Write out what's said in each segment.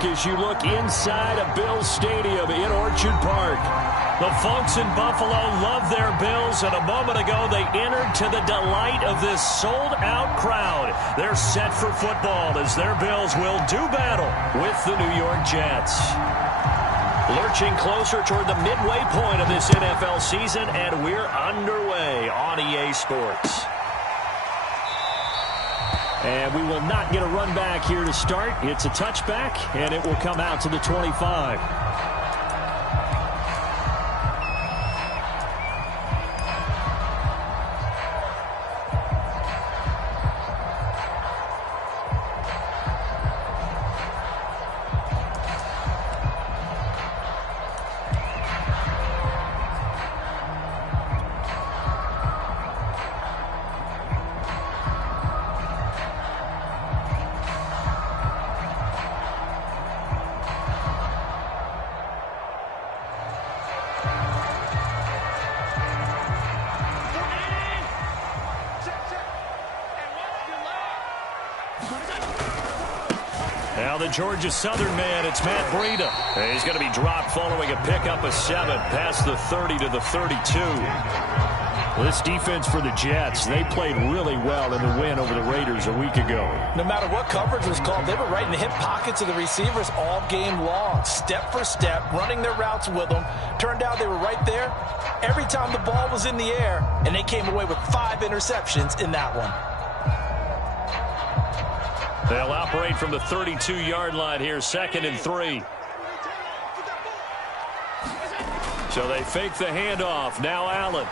look as you look inside of Bills Stadium in Orchard Park. The folks in Buffalo love their Bills, and a moment ago they entered to the delight of this sold-out crowd. They're set for football as their Bills will do battle with the New York Jets. Lurching closer toward the midway point of this NFL season, and we're underway on EA Sports. And we will not get a run back here to start. It's a touchback, and it will come out to the 25. Now the Georgia Southern man, it's Matt Breida. He's going to be dropped following a pickup of 7 past the 30 to the 32. This defense for the Jets, they played really well in the win over the Raiders a week ago. No matter what coverage was called, they were right in the hip pockets of the receivers all game long. Step for step, running their routes with them. Turned out they were right there every time the ball was in the air, and they came away with 5 interceptions in that one. They'll operate from the 32-yard line here, 2nd and 3. So they fake the handoff. Now Allen.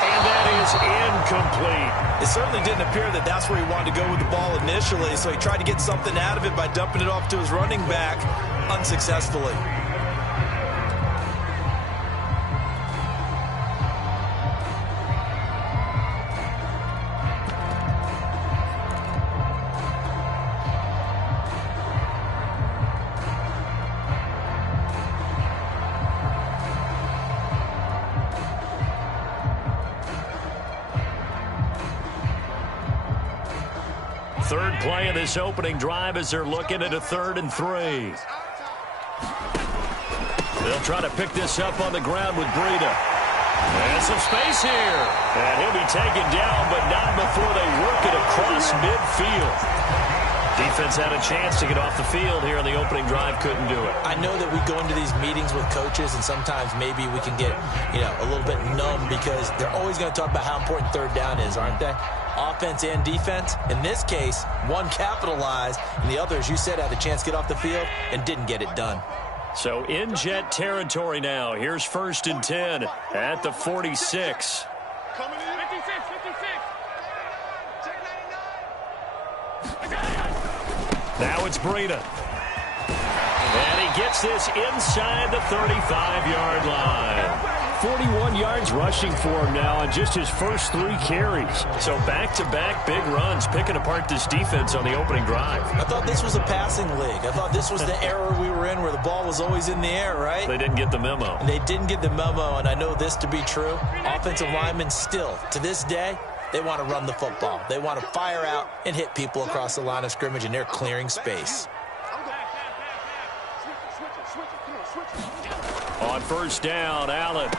And that is incomplete. It certainly didn't appear that that's where he wanted to go with the ball initially, so he tried to get something out of it by dumping it off to his running back unsuccessfully. Third play of this opening drive as they're looking at a 3rd and 3. They'll try to pick this up on the ground with Breida. And some space here. And he'll be taken down, but not before they work it across midfield. Defense had a chance to get off the field here on the opening drive, couldn't do it. I know that we go into these meetings with coaches, and sometimes maybe we can get, a little bit numb because they're always going to talk about how important 3rd down is, aren't they? Offense and defense. In this case, one capitalized, and the other, as you said, had a chance to get off the field and didn't get it done. So in Jet territory now. Here's 1st and 10 at the 46. Coming in. 56. Now it's Breida. And he gets this inside the 35-yard line. 41 yards rushing for him now on just his first 3 carries. So back-to-back big runs, picking apart this defense on the opening drive. I thought this was a passing league. I thought this was the era we were in where the ball was always in the air, right? They didn't get the memo. And they didn't get the memo, and I know this to be true. Offensive linemen still, to this day, they want to run the football. They want to fire out and hit people across the line of scrimmage, and they're clearing space. On 1st down, Allen.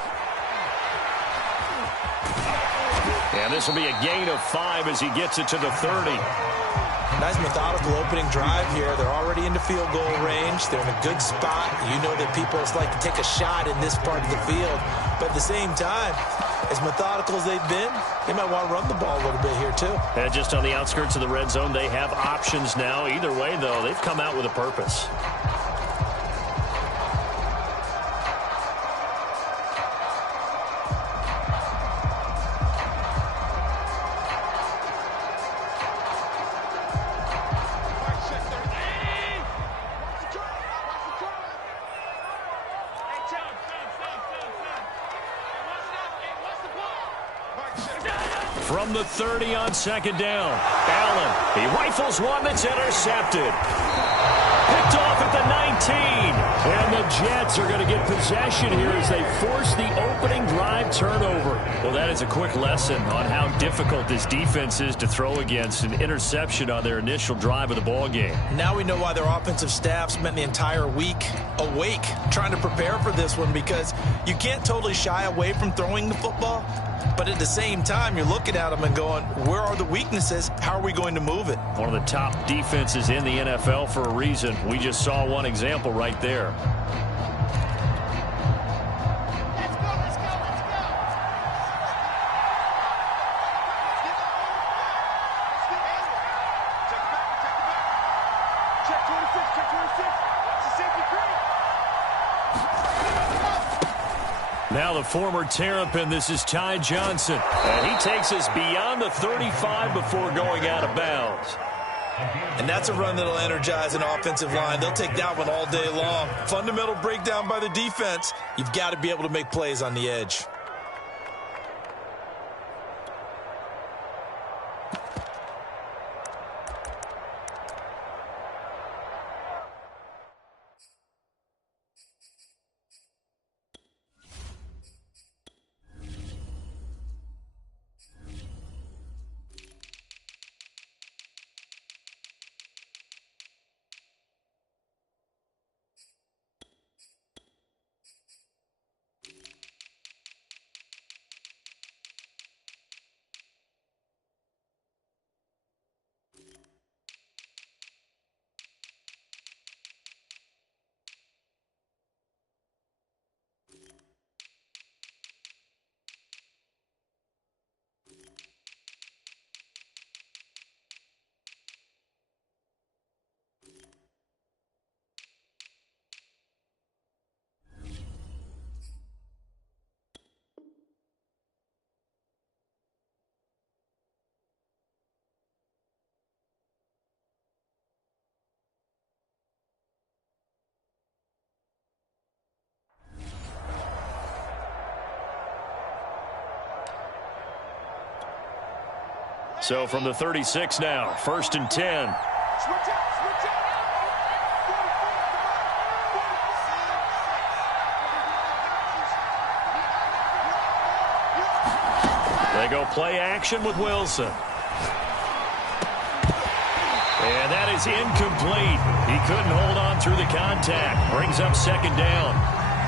And this will be a gain of 5 as he gets it to the 30. Nice methodical opening drive here. They're already into field goal range. They're in a good spot. You know that people like to take a shot in this part of the field. But at the same time, as methodical as they've been, they might want to run the ball a little bit here too. And just on the outskirts of the red zone, they have options now. Either way, though, they've come out with a purpose. From the 30 on 2nd down, Allen, he rifles one that's intercepted. Picked off at the And the Jets are going to get possession here as they force the opening drive turnover. Well, that is a quick lesson on how difficult this defense is to throw against. An interception on their initial drive of the ball game. Now we know why their offensive staff spent the entire week awake trying to prepare for this one, because you can't totally shy away from throwing the football. But at the same time, you're looking at them and going, where are the weaknesses? How are we going to move it? One of the top defenses in the NFL for a reason. We just saw one example right there. Let's go, let's go, let's go. Check 26, check 26. It's a safety creep. Now the former Terrapin, this is Ty Johnson. And he takes us beyond the 35 before going out of bounds. And that's a run that'll energize an offensive line. They'll take that one all day long. Fundamental breakdown by the defense. You've got to be able to make plays on the edge. So from the 36 now, 1st and 10. Switch out, switch out. They go play action with Wilson. And that is incomplete. He couldn't hold on through the contact. Brings up 2nd down.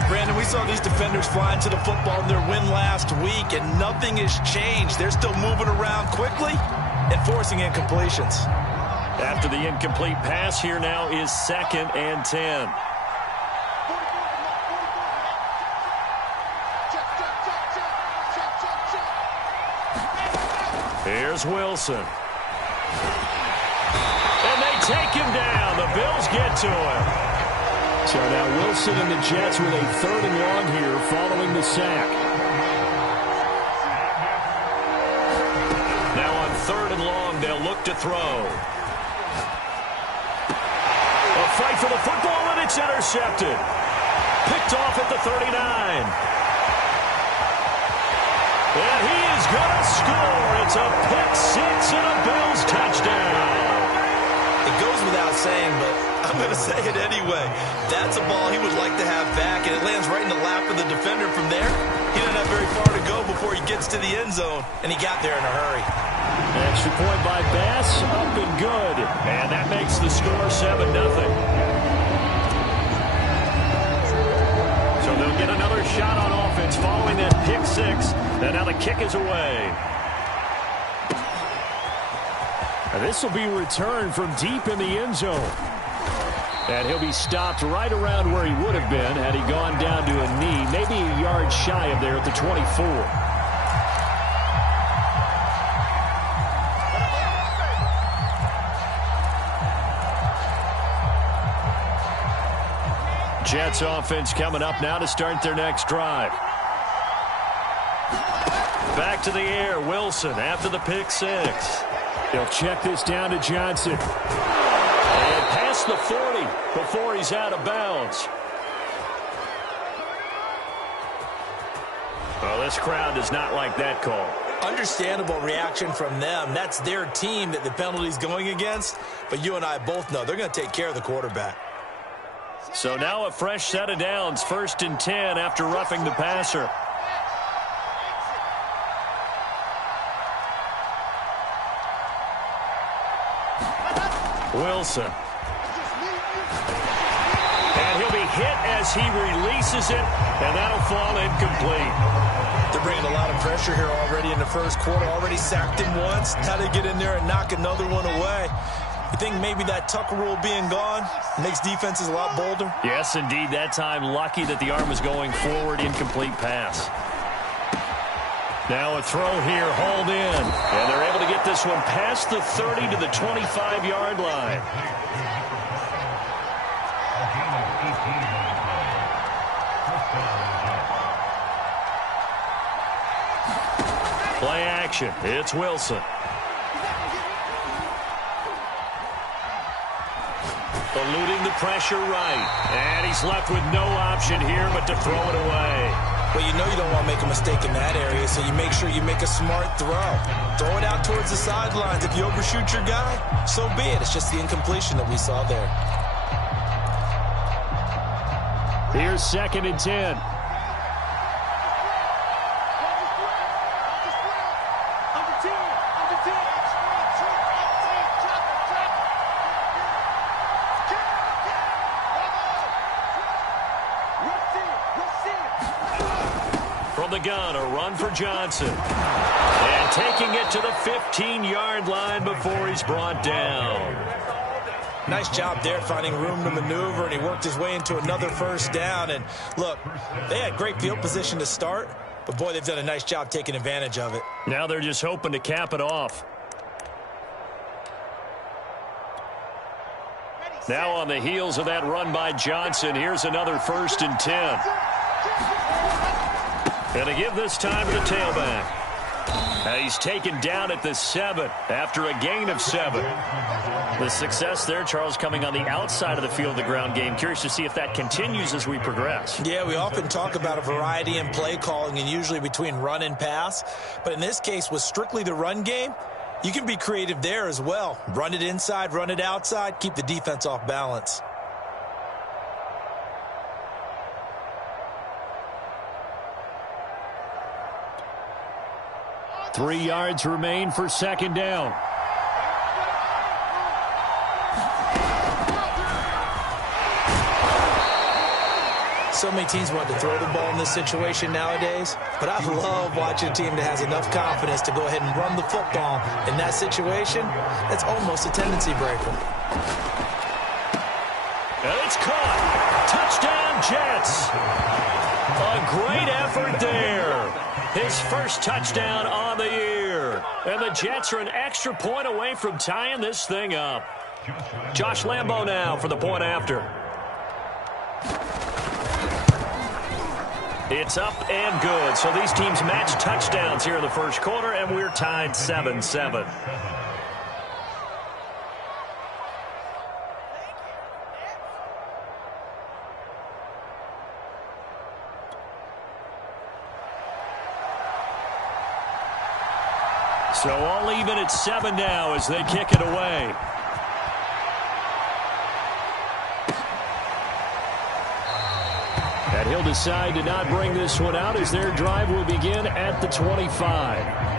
Brandon, we saw these defenders flying to the football in their win last week, and nothing has changed. They're still moving around quickly and forcing incompletions. After the incomplete pass, here now is 2nd and 10. Here's Wilson. And they take him down. The Bills get to him. So now Wilson and the Jets with a 3rd and long here following the sack. Now on 3rd and long, they'll look to throw. A fight for the football, and it's intercepted. Picked off at the 39. And he is going to score. It's a pick six and a Bills touchdown. It goes without saying, but I'm going to say it anyway. That's a ball he would like to have back, and it lands right in the lap of the defender from there. He didn't have very far to go before he gets to the end zone, and he got there in a hurry. Extra point by Bass, up and good. And that makes the score 7-0. So they'll get another shot on offense following that pick six. And now the kick is away. And this will be returned from deep in the end zone. And he'll be stopped right around where he would have been had he gone down to a knee, maybe a yard shy of there at the 24. Jets offense coming up now to start their next drive. Back to the air, Wilson after the pick six. They'll check this down to Johnson. And past the 40 before he's out of bounds. Well, this crowd does not like that call. Understandable reaction from them. That's their team that the penalty's going against. But you and I both know they're going to take care of the quarterback. So now a fresh set of downs, 1st and 10 after roughing the passer. Wilson. And he'll be hit as he releases it, and that'll fall incomplete. They're bringing a lot of pressure here already in the first quarter. Already sacked him once. Now they get in there and knock another one away. You think maybe that Tucker rule being gone makes defenses a lot bolder? Yes, indeed. That time, lucky that the arm was going forward. Incomplete pass. Now a throw here, hauled in. And they're able to get this one past the 30 to the 25-yard line. Play action. It's Wilson. Eluding the pressure right. And he's left with no option here but to throw it away. Well, you know you don't want to make a mistake in that area, so you make sure you make a smart throw. Throw it out towards the sidelines. If you overshoot your guy, so be it. It's just the incompletion that we saw there. Here's 2nd and 10. The gun, a run for Johnson. And taking it to the 15-yard line before he's brought down. Nice job there finding room to maneuver, and he worked his way into another 1st down. And look, they had great field position to start, but boy, they've done a nice job taking advantage of it. Now they're just hoping to cap it off. Now on the heels of that run by Johnson, here's another 1st and 10. And to give this time to the tailback. He's taken down at the 7 after a gain of 7. The success there, Charles, coming on the outside of the field of the ground game. Curious to see if that continues as we progress. Yeah, we often talk about a variety in play calling and usually between run and pass. But in this case, with strictly the run game, you can be creative there as well. Run it inside, run it outside, keep the defense off balance. 3 yards remain for 2nd down. So many teams want to throw the ball in this situation nowadays, but I love watching a team that has enough confidence to go ahead and run the football. In that situation, that's almost a tendency breaker. And it's caught. Touchdown, Jets. A great effort there. His first touchdown on the year. And the Jets are an extra point away from tying this thing up. Josh Lambo now for the point after. It's up and good. So these teams match touchdowns here in the first quarter, and we're tied 7-7. So all even at 7 now as they kick it away. And he'll decide to not bring this one out as their drive will begin at the 25.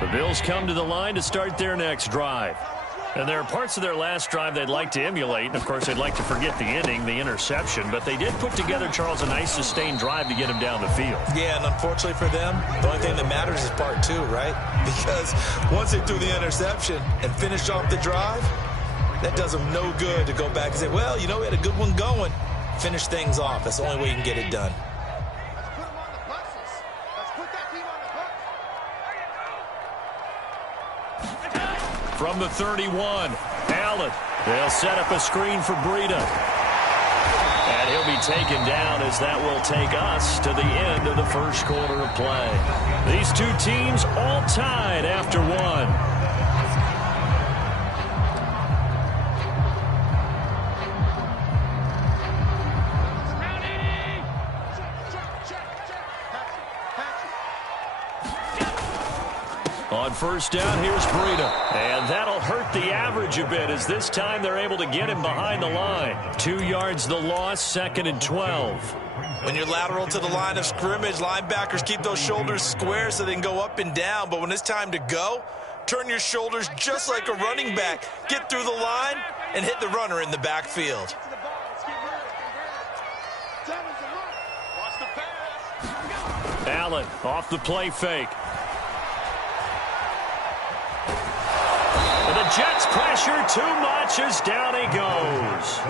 The Bills come to the line to start their next drive. And there are parts of their last drive they'd like to emulate. And, of course, they'd like to forget the ending, the interception. But they did put together, Charles, a nice sustained drive to get him down the field. Yeah, and unfortunately for them, the only thing that matters is part 2, right? Because once they threw the interception and finished off the drive, that does them no good to go back and say, well, you know, we had a good one going. Finish things off. That's the only way you can get it done. From the 31, Allen. They'll set up a screen for Breida. And he'll be taken down as that will take us to the end of the first quarter of play. These two teams all tied after one. first down. Here's Breida. And that'll hurt the average a bit as this time they're able to get him behind the line. 2 yards the loss, 2nd and 12. When you're lateral to the line of scrimmage, linebackers keep those shoulders square so they can go up and down. But when it's time to go, turn your shoulders just like a running back. Get through the line and hit the runner in the backfield. Allen off the play fake. And the Jets pressure too much as down he goes.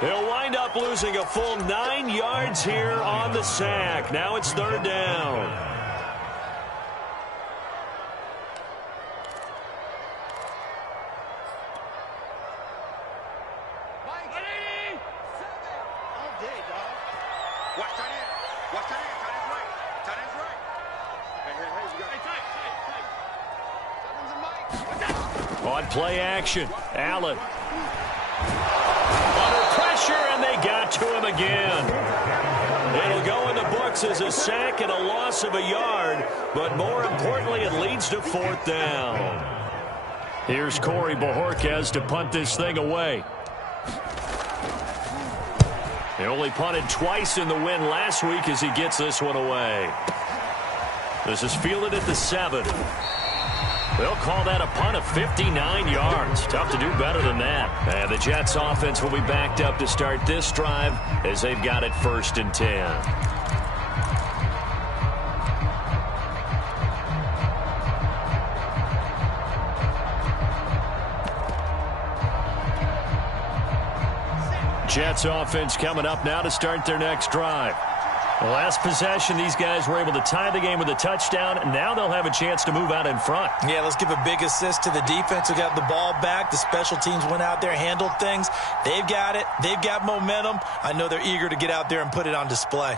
He'll wind up losing a full 9 yards here on the sack. Now it's 3rd down. On play action, Allen. Under pressure, and they got to him again. It'll go in the books as a sack and a loss of a yard, but more importantly, it leads to 4th down. Here's Corey Bojorquez to punt this thing away. He only punted twice in the win last week as he gets this one away. This is fielded at the 7. They'll call that a punt of 59 yards. Tough to do better than that. And the Jets offense will be backed up to start this drive as they've got it 1st and 10. Jets offense coming up now to start their next drive. The last possession, these guys were able to tie the game with a touchdown, and now they'll have a chance to move out in front. Yeah, let's give a big assist to the defense who got the ball back. The special teams went out there, handled things. They've got it. They've got momentum. I know they're eager to get out there and put it on display.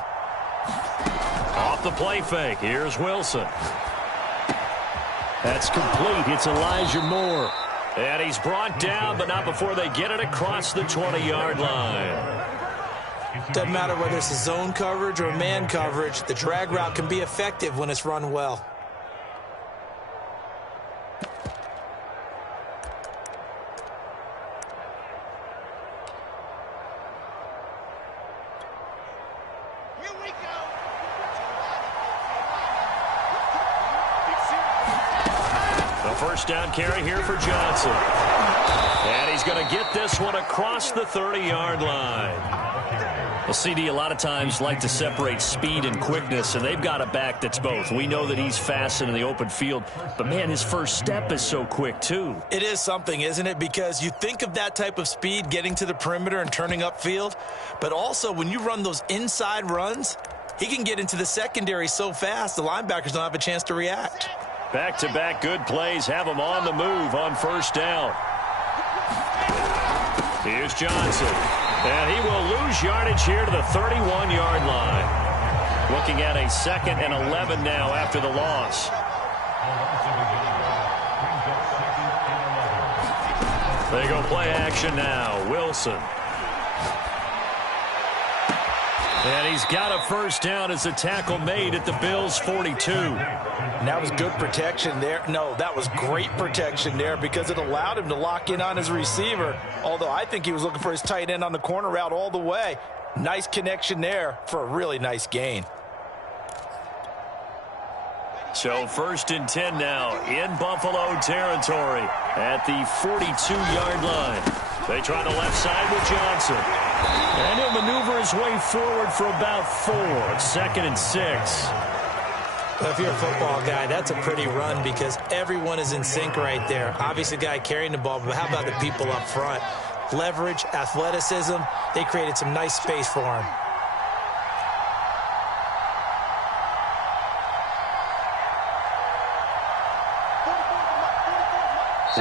Off the play fake, here's Wilson. That's complete. It's Elijah Moore. And he's brought down, but not before they get it across the 20-yard line. Doesn't matter whether it's a zone coverage or man coverage, the drag route can be effective when it's run well. Here we go. The first down carry here for Johnson. And he's going to get this one across the 30-yard line. Well, CD, a lot of times like to separate speed and quickness, and they've got a back that's both. We know that he's fast in the open field, but, man, his first step is so quick, too. It is something, isn't it? Because you think of that type of speed getting to the perimeter and turning upfield, but also when you run those inside runs, he can get into the secondary so fast the linebackers don't have a chance to react. Back-to-back good plays have him on the move on first down. Here's Johnson. And he will lose yardage here to the 31-yard line. Looking at a 2nd and 11 now after the loss. They go play action now. Wilson. And he's got a first down as a tackle made at the Bills' 42. And that was good protection there. No, that was great protection there because it allowed him to lock in on his receiver. Although I think he was looking for his tight end on the corner route all the way. Nice connection there for a really nice gain. So 1st and 10 now in Buffalo territory at the 42-yard line. They try the left side with Johnson. And he'll maneuver his way forward for about 4. 2nd and 6. Well, if you're a football guy, that's a pretty run because everyone is in sync right there. Obviously, the guy carrying the ball, but how about the people up front? Leverage, athleticism, they created some nice space for him.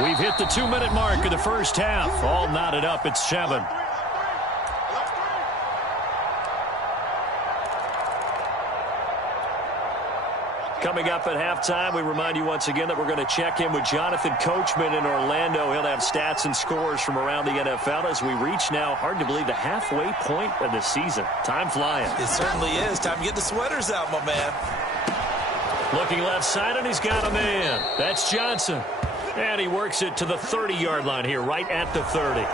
We've hit the 2-minute mark of the first half. All knotted up at 7. Coming up at halftime, we remind you once again that we're going to check in with Jonathan Coachman in Orlando. He'll have stats and scores from around the NFL as we reach now, hard to believe, the halfway point of the season. Time flying. It certainly is. Time to get the sweaters out, my man. Looking left side, and he's got a man. That's Johnson. And he works it to the 30-yard line here, right at the 30.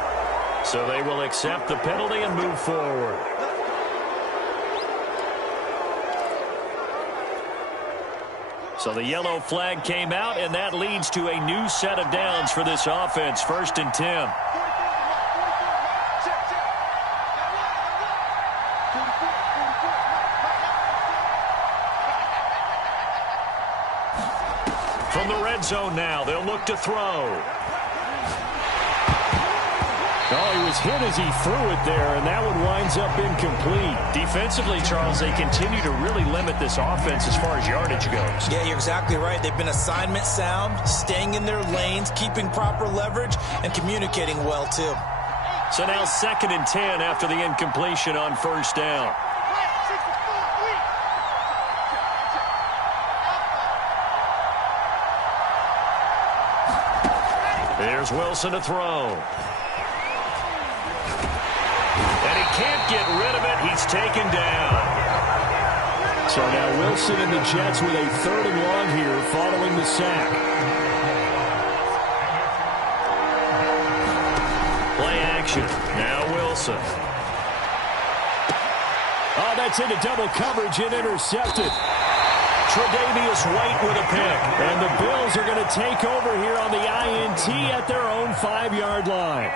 So they will accept the penalty and move forward. So the yellow flag came out, and that leads to a new set of downs for this offense. 1st and 10. From the red zone now, they'll look to throw. Oh, he was hit as he threw it there, and that one winds up incomplete. Defensively, Charles, they continue to really limit this offense as far as yardage goes. Yeah, you're exactly right. They've been assignment sound, staying in their lanes, keeping proper leverage, and communicating well, too. So now 2nd and 10 after the incompletion on 1st down. There's Wilson to throw. And he can't get rid of it. He's taken down. So now Wilson and the Jets with a 3rd and long here following the sack. Play action. Now Wilson. Oh, that's into double coverage and intercepted. Tre'Davious White with a pick. And the Bills are going to take over here on the INT at their own 5-yard line.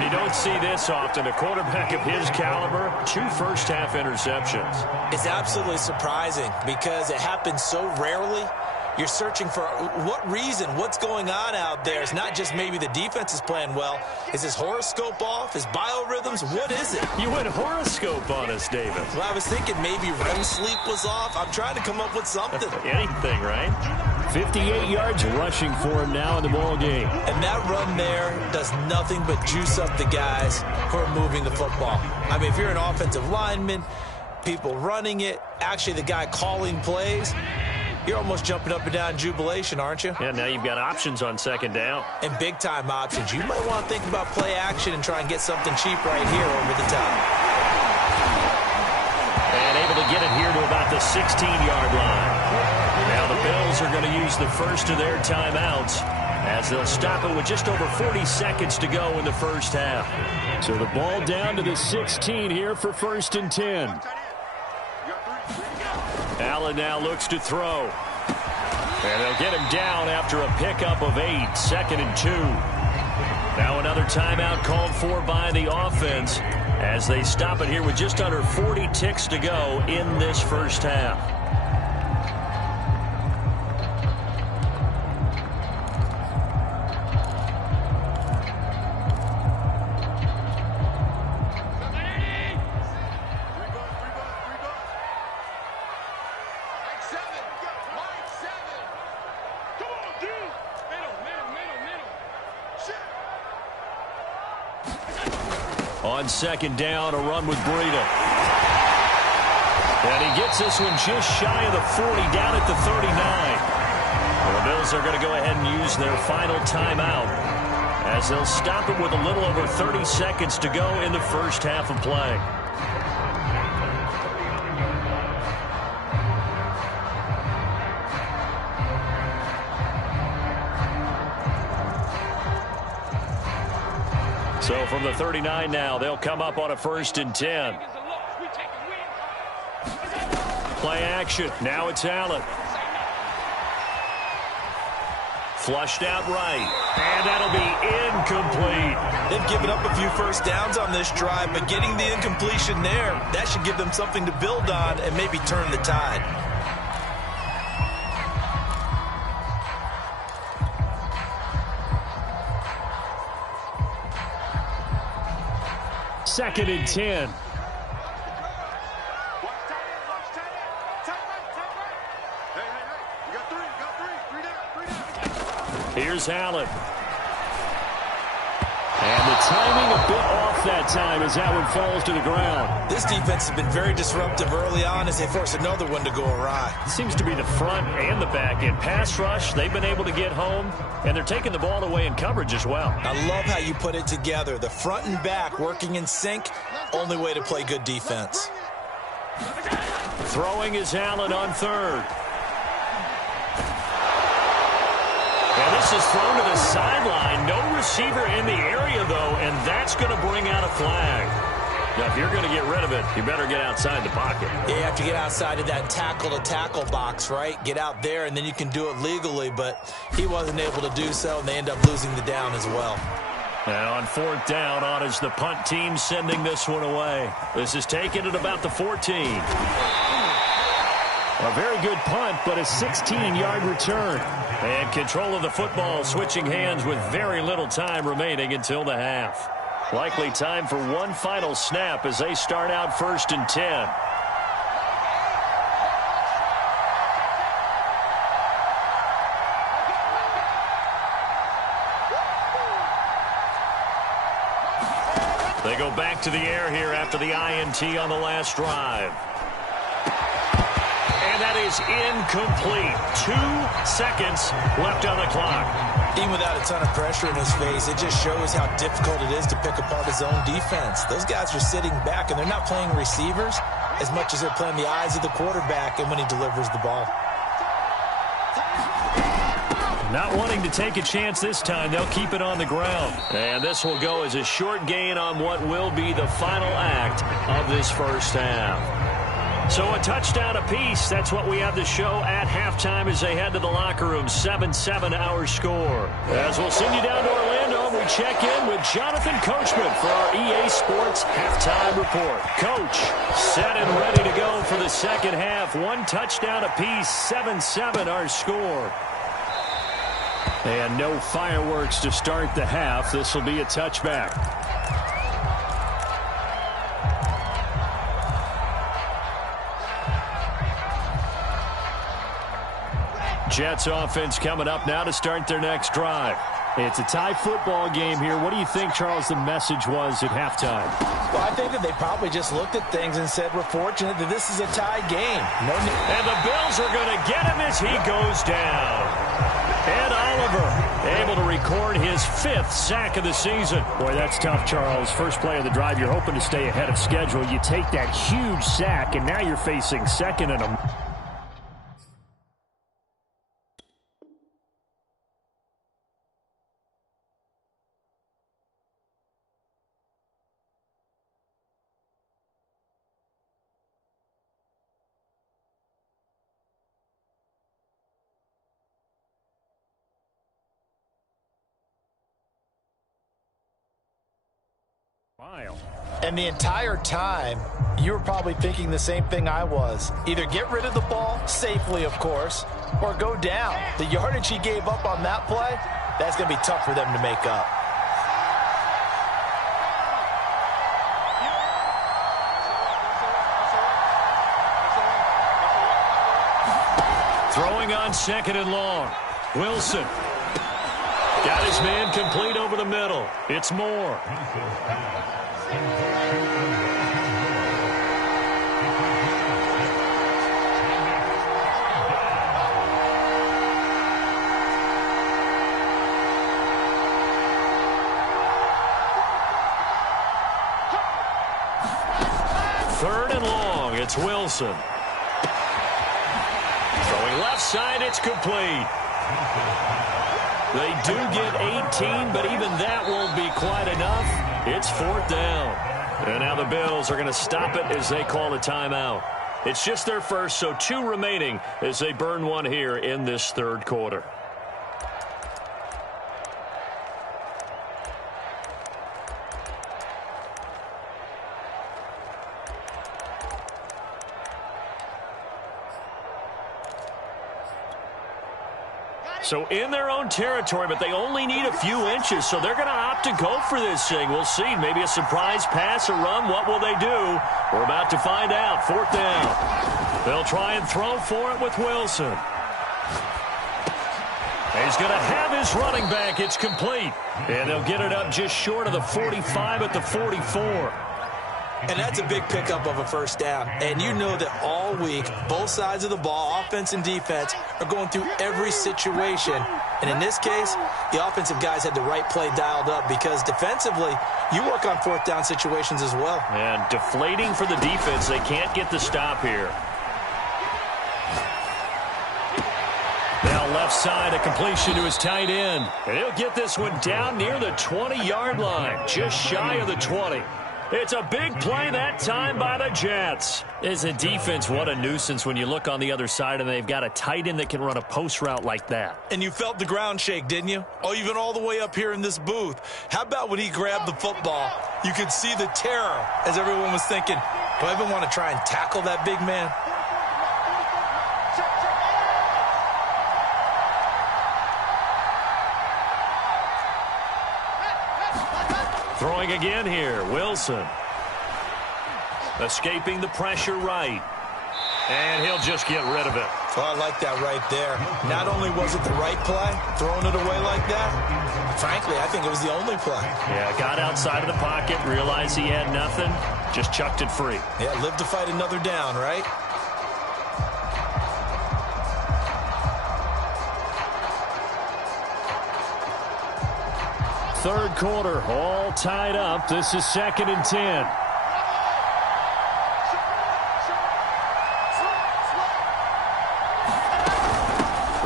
You don't see this often. A quarterback of his caliber, 2 first-half interceptions. It's absolutely surprising because it happens so rarely. You're searching for what reason, what's going on out there. It's not just maybe the defense is playing well. Is his horoscope off? His biorhythms? What is it? You went horoscope on us, David. Well, I was thinking maybe REM sleep was off. I'm trying to come up with something. Anything, right? 58 yards rushing for him now in the ball game. And that run there does nothing but juice up the guys who are moving the football. I mean, if you're an offensive lineman, people running it, actually the guy calling plays, you're almost jumping up and down in jubilation, aren't you? Yeah, now you've got options on 2nd down. And big-time options. You might want to think about play action and try and get something cheap right here over the top. And able to get it here to about the 16-yard line. Now the Bills are going to use the first of their timeouts as they'll stop it with just over 40 seconds to go in the first half. So the ball down to the 16 here for 1st and 10. Allen now looks to throw. And they'll get him down after a pickup of 8. 2nd and 2. Now another timeout called for by the offense as they stop it here with just under 40 ticks to go in this first half. On 2nd down, a run with Breida. And he gets this one just shy of the 40, down at the 39. Well, the Bills are going to go ahead and use their final timeout as they'll stop it with a little over 30 seconds to go in the first half of play. So from the 39 now, they'll come up on a 1st and 10. Play action. Now it's Allen. Flushed out right. And that'll be incomplete. They've given up a few first downs on this drive, but getting the incompletion there, that should give them something to build on and maybe turn the tide. Second and 10. Here's Allen. And the timing a bit off that time as that one falls to the ground. This defense has been very disruptive early on as they force another one to go awry. It seems to be the front and the back end. Pass rush, they've been able to get home, and they're taking the ball away in coverage as well. I love how you put it together. The front and back working in sync, only way to play good defense. Throwing is Allen on 3rd. Pass is thrown to the sideline. No receiver in the area, though, and that's going to bring out a flag. Now, if you're going to get rid of it, you better get outside the pocket. Yeah, you have to get outside of that tackle-to-tackle box, right? Get out there, and then you can do it legally, but he wasn't able to do so, and they end up losing the down as well. And on fourth down, on is the punt team sending this one away. This is taken at about the 14. A very good punt, but a 16-yard return. And control of the football switching hands with very little time remaining until the half. Likely time for one final snap as they start out 1st and 10. They go back to the air here after the INT on the last drive. And that is incomplete. 2 seconds left on the clock. Even without a ton of pressure in his face, it just shows how difficult it is to pick apart his own defense. Those guys are sitting back, and they're not playing receivers as much as they're playing the eyes of the quarterback and when he delivers the ball. Not wanting to take a chance this time, they'll keep it on the ground. And this will go as a short gain on what will be the final act of this first half. So a touchdown apiece. That's what we have to show at halftime as they head to the locker room. 7-7 our score. As we'll send you down to Orlando, we check in with Jonathan Coachman for our EA Sports Halftime Report. Coach, set and ready to go for the second half. 1 touchdown apiece. 7-7 our score. And no fireworks to start the half. This will be a touchback. Jets offense coming up now to start their next drive. It's a tie football game here. What do you think, Charles, the message was at halftime? Well, I think that they probably just looked at things and said, we're fortunate that this is a tie game. And the Bills are going to get him as he goes down. Ed Oliver able to record his 5th sack of the season. Boy, that's tough, Charles. First play of the drive, you're hoping to stay ahead of schedule. You take that huge sack, and now you're facing second and a... And the entire time, you were probably thinking the same thing I was. Either get rid of the ball, safely of course, or go down. The yardage he gave up on that play, that's going to be tough for them to make up. Throwing on 2nd and long. Wilson. Got his man complete over the middle. It's Moore. Third and long. It's Wilson. Throwing left side. It's complete. They do get 18, but even that won't be quite enough. It's 4th down. And now the Bills are going to stop it as they call a timeout. It's just their first, so 2 remaining as they burn one here in this 3rd quarter. So in their own territory, but they only need a few inches, so they're going to opt to go for this thing. We'll see. Maybe a surprise pass or run. What will they do? We're about to find out. 4th down. They'll try and throw for it with Wilson. He's going to have his running back. It's complete. And they'll get it up just short of the 45 at the 44. And that's a big pickup of a first down. And you know that all week, both sides of the ball, offense and defense, are going through every situation. And in this case, the offensive guys had the right play dialed up because defensively, you work on 4th down situations as well. And deflating for the defense. They can't get the stop here. Now left left side, a completion to his tight end. And he'll get this one down near the 20-yard line, just shy of the 20. It's a big play that time by the Jets. As a defense, what a nuisance when you look on the other side and they've got a tight end that can run a post route like that. And you felt the ground shake, didn't you? Oh, even all the way up here in this booth. How about when he grabbed the football? You could see the terror as everyone was thinking, do I even want to try and tackle that big man? Throwing again here, Wilson. Escaping the pressure right. And he'll just get rid of it. Oh, I like that right there. Not only was it the right play, throwing it away like that, frankly, I think it was the only play. Yeah, got outside of the pocket, realized he had nothing, just chucked it free. Yeah, live to fight another down, right? Third quarter, all tied up. This is 2nd and 10.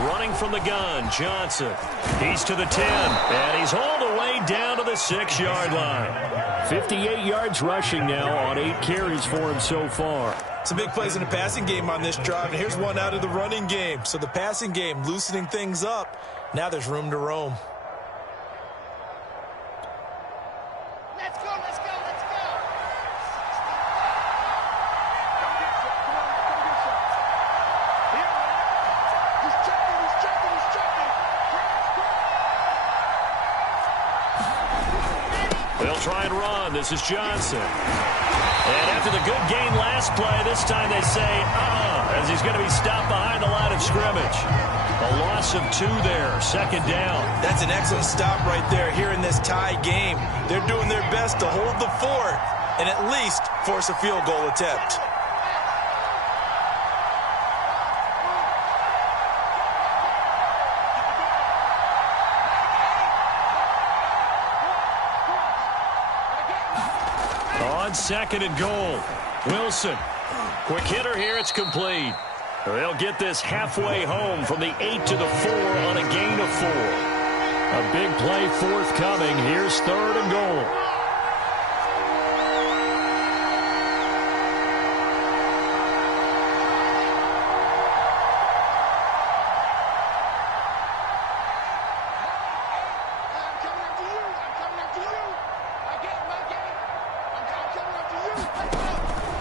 Running from the gun, Johnson. He's to the 10, and he's all the way down to the 6-yard line. 58 yards rushing now on 8 carries for him so far. Some big plays in the passing game on this drive, and here's one out of the running game. So the passing game loosening things up. Now there's room to roam. Try and run. This is Johnson. And after the good gain last play, this time they say, as he's going to be stopped behind the line of scrimmage. A loss of 2 there, 2nd down. That's an excellent stop right there here in this tie game. They're doing their best to hold the fort and at least force a field goal attempt. On 2nd and goal, Wilson. Quick hitter here, it's complete. They'll get this halfway home from the 8 to the 4 on a gain of 4. A big play forthcoming. Here's 3rd and goal.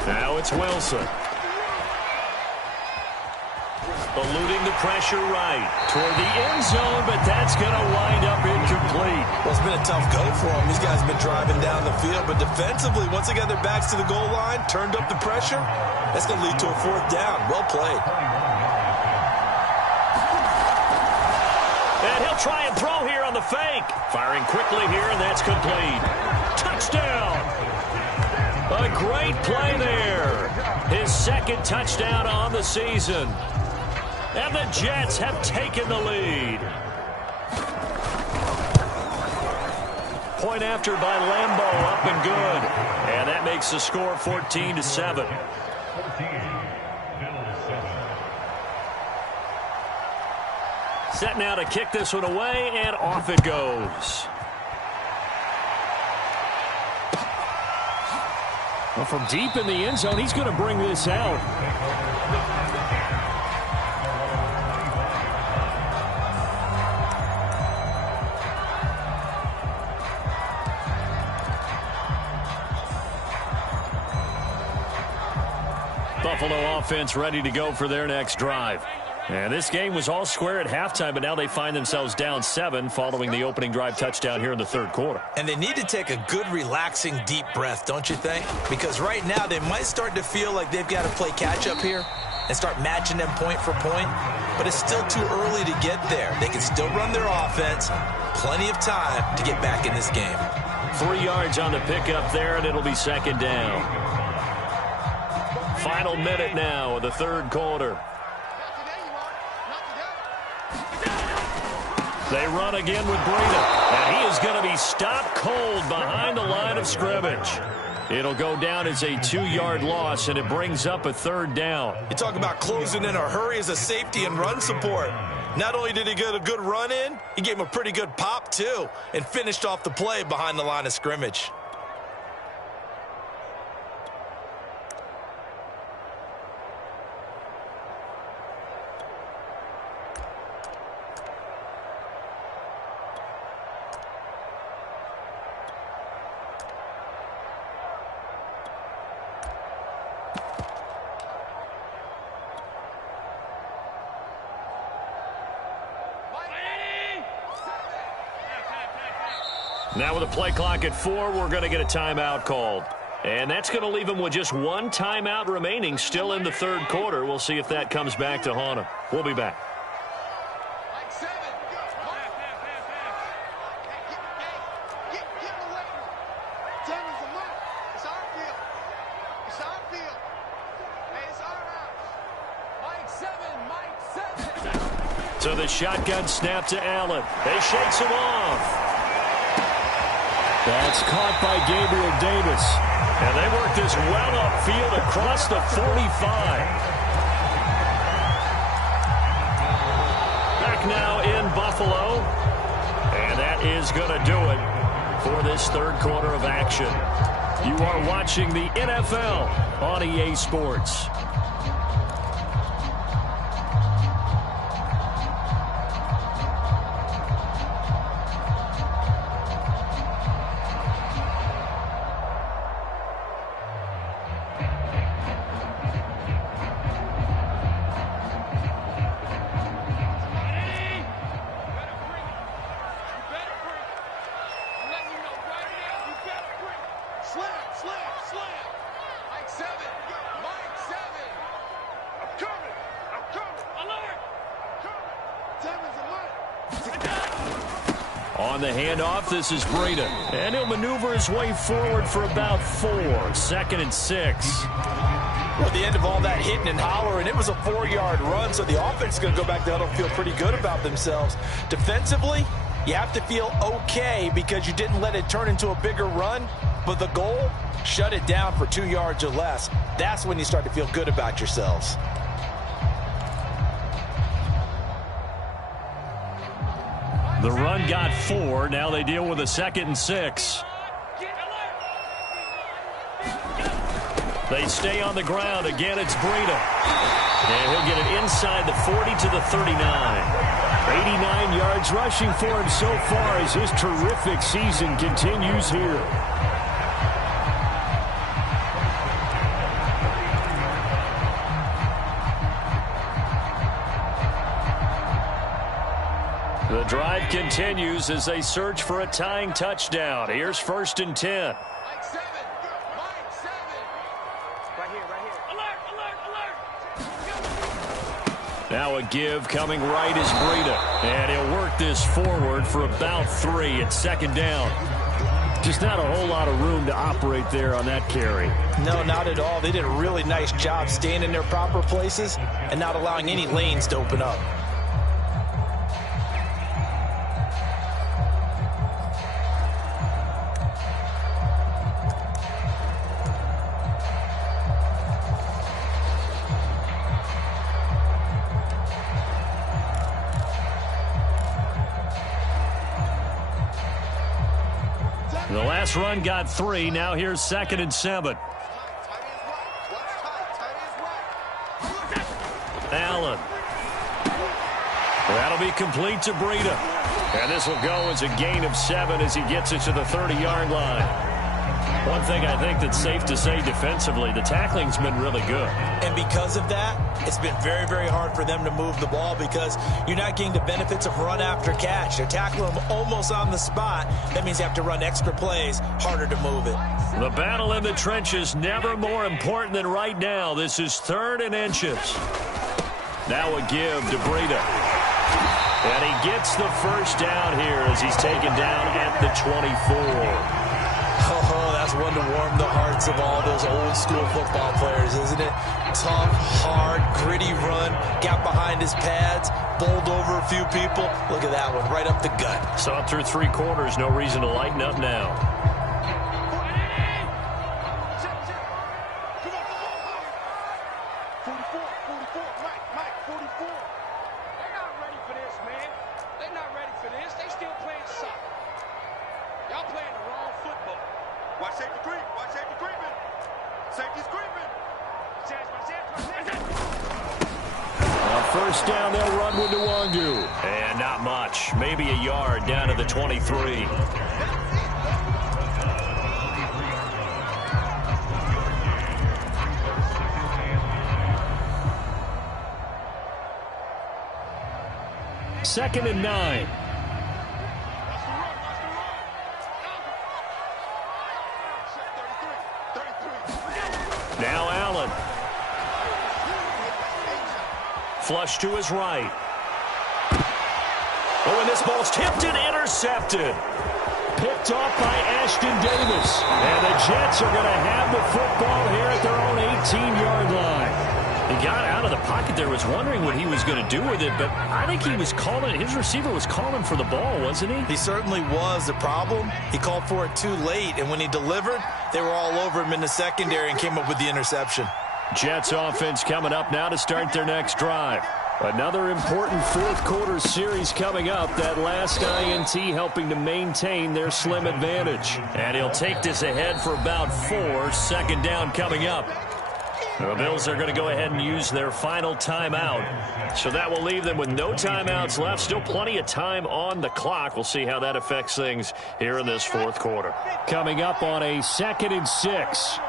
Now it's Wilson. Eluding the pressure right toward the end zone, but that's going to wind up incomplete. Well, it's been a tough go for them. These guys have been driving down the field, but defensively, once they got their backs to the goal line, turned up the pressure, that's going to lead to a 4th down. Well played. And he'll try and throw here on the fake. Firing quickly here, and that's complete. Touchdown! A great play there. His 2nd touchdown on the season. And the Jets have taken the lead. Point after by Lambeau, up and good. And that makes the score 14-7. Set now to kick this one away, and off it goes. Well, from deep in the end zone, he's going to bring this out. Buffalo offense ready to go for their next drive. And this game was all square at halftime, but now they find themselves down 7 following the opening drive touchdown here in the 3rd quarter. And they need to take a good, relaxing, deep breath, don't you think? Because right now they might start to feel like they've got to play catch-up here and start matching them point for point. But it's still too early to get there. They can still run their offense. Plenty of time to get back in this game. 3 yards on the pickup there, and it'll be 2nd down. Final minute now of the 3rd quarter. They run again with Breida, and he is going to be stopped cold behind the line of scrimmage. It'll go down as a 2-yard loss, and it brings up a 3rd down. You talk about closing in a hurry as a safety and run support. Not only did he get a good run in, he gave him a pretty good pop, too, and finished off the play behind the line of scrimmage. Now with a play clock at 4, we're going to get a timeout called. And that's going to leave him with just one timeout remaining still in the third quarter. We'll see if that comes back to haunt him. We'll be back. So the shotgun snap to Allen. They shakes him off. That's caught by Gabriel Davis. And they work this well upfield across the 45. Back now in Buffalo. And that is going to do it for this third quarter of action. You are watching the NFL on EA Sports. On the handoff, this is Breida. And he'll maneuver his way forward for about 4. 2nd and 6. Well, at the end of all that hitting and hollering, it was a 4-yard run, so the offense is going to go back to huddle, feel pretty good about themselves. Defensively, you have to feel okay because you didn't let it turn into a bigger run, but the goal, shut it down for 2 yards or less. That's when you start to feel good about yourselves. The run got 4. Now they deal with a 2nd and 6. They stay on the ground. Again, it's Breida. And he'll get it inside the 40 to the 39. 89 yards rushing for him so far as his terrific season continues here. The drive continues as they search for a tying touchdown. Here's 1st and 10. Now a give coming right is Breida. And he'll work this forward for about 3. It's 2nd down. Just not a whole lot of room to operate there on that carry. No, not at all. They did a really nice job staying in their proper places and not allowing any lanes to open up. The last run got 3. Now here's 2nd and 7. Allen. That'll be complete to Breida. And this will go as a gain of 7 as he gets it to the 30-yard line. One thing I think that's safe to say defensively, the tackling's been really good. And because of that, it's been very, very hard for them to move the ball because you're not getting the benefits of run after catch. They're tackling them almost on the spot. That means you have to run extra plays, harder to move it. The battle in the trenches never more important than right now. This is 3rd and inches. Now a give to Breida. And he gets the first down here as he's taken down at the 24. Oh, that's one to warm the hearts of all those old school football players, isn't it? Tough, hard, gritty run, got behind his pads, bowled over a few people. Look at that one, right up the gut. Saw it through 3 quarters, no reason to lighten up now. Mike, 44. They're not ready for this. Watch safety creep. Watch safety creeping. Safety's creeping. On first down, they'll run with Nwangu. And not much. Maybe a yard down to the 23. Second and 9. Now Allen. Flush to his right. Oh, and this ball's tipped and intercepted. Picked off by Ashton Davis. And the Jets are going to have the football here at their own 18-yard line. He got out of the pocket there, was wondering what he was going to do with it, but I think he was calling, his receiver was calling for the ball, wasn't he? He certainly was. The problem, he called for it too late, and when he delivered, they were all over him in the secondary and came up with the interception. Jets offense coming up now to start their next drive. Another important fourth quarter series coming up. That last INT helping to maintain their slim advantage. And he'll take this ahead for about 4. Second down coming up. The Bills are going to go ahead and use their final timeout. So that will leave them with no timeouts left. Still plenty of time on the clock. We'll see how that affects things here in this fourth quarter. Coming up on a 2nd and 6.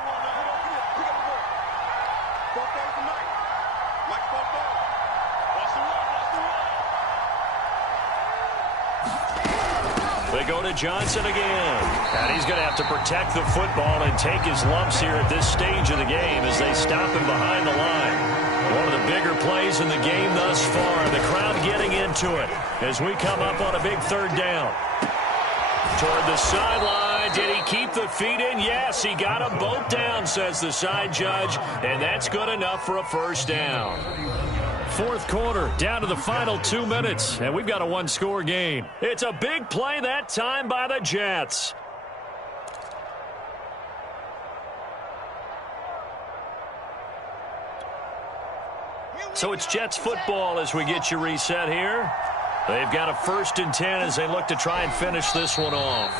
They go to Johnson again. And he's going to have to protect the football and take his lumps here at this stage of the game as they stop him behind the line. One of the bigger plays in the game thus far. The crowd getting into it as we come up on a big third down. Toward the sideline. Did he keep the feet in? Yes, he got them both down, says the side judge. And that's good enough for a first down. Fourth quarter, down to the final 2 minutes, and we've got a one-score game. It's a big play that time by the Jets. So it's Jets football as we get you reset here. They've got a 1st and 10 as they look to try and finish this one off.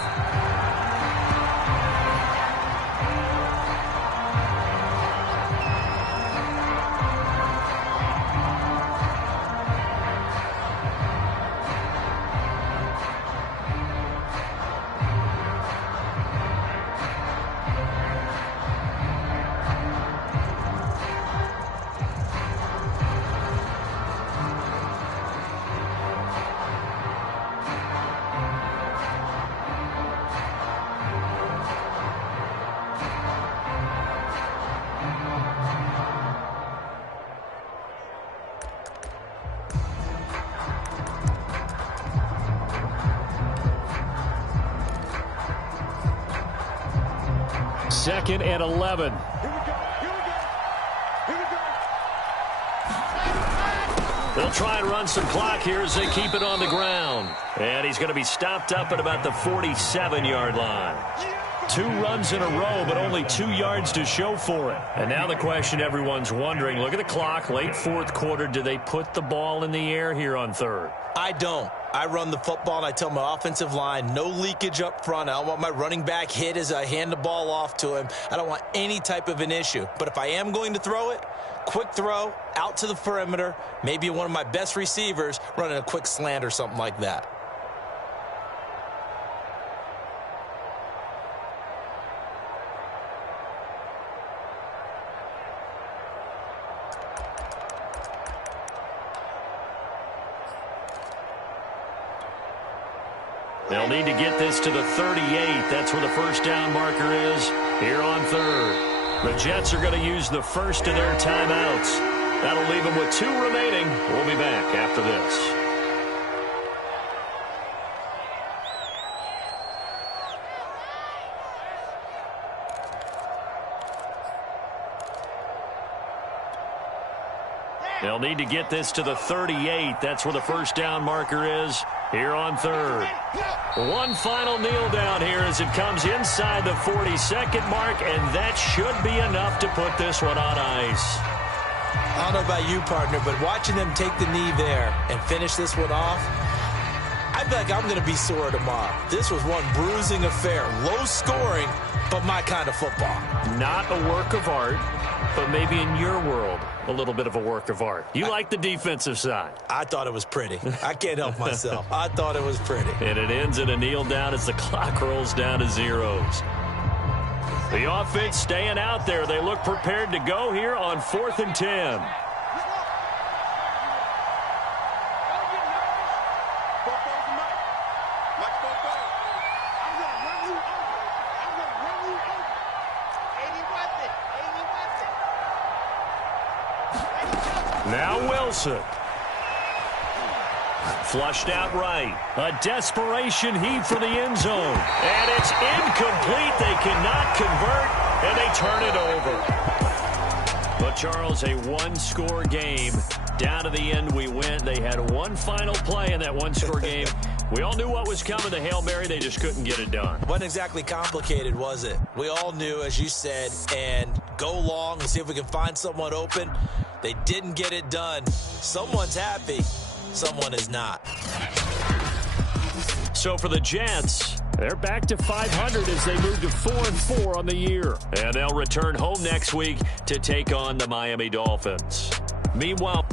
Second and 11. They'll try and run some clock here as they keep it on the ground. And he's going to be stopped up at about the 47-yard line. 2 runs in a row, but only 2 yards to show for it. And now the question everyone's wondering, look at the clock, late fourth quarter, do they put the ball in the air here on third? I don't. I run the football, and I tell my offensive line, no leakage up front. I don't want my running back hit as I hand the ball off to him. I don't want any type of an issue. But if I am going to throw it, quick throw, out to the perimeter, maybe one of my best receivers running a quick slant or something like that. They'll need to get this to the 38. That's where the first down marker is here on third. The Jets are going to use the first of their timeouts. That'll leave them with 2 remaining. We'll be back after this. They'll need to get this to the 38. That's where the first down marker is here on third. One final kneel down here as it comes inside the 42nd mark, and that should be enough to put this one on ice. I don't know about you, partner, but watching them take the knee there and finish this one off, I feel like I'm going to be sore tomorrow. This was one bruising affair. Low scoring, but my kind of football. Not a work of art, but maybe in your world, a little bit of a work of art. You like the defensive side. I thought it was pretty. I can't help myself. I thought it was pretty. And it ends in a kneel down as the clock rolls down to zeros. The offense staying out there. They look prepared to go here on 4th and 10. Now Wilson. Flushed out right. A desperation heave for the end zone. And it's incomplete. They cannot convert, and they turn it over. But, Charles, a one-score game. Down to the end we went. They had one final play in that one-score game. We all knew what was coming. The Hail Mary, they just couldn't get it done. Wasn't exactly complicated, was it? We all knew, as you said, and go long and see if we can find someone open. They didn't get it done. Someone's happy. Someone is not. So for the Jets, they're back to 500 as they move to 4-4 on the year. And they'll return home next week to take on the Miami Dolphins. Meanwhile...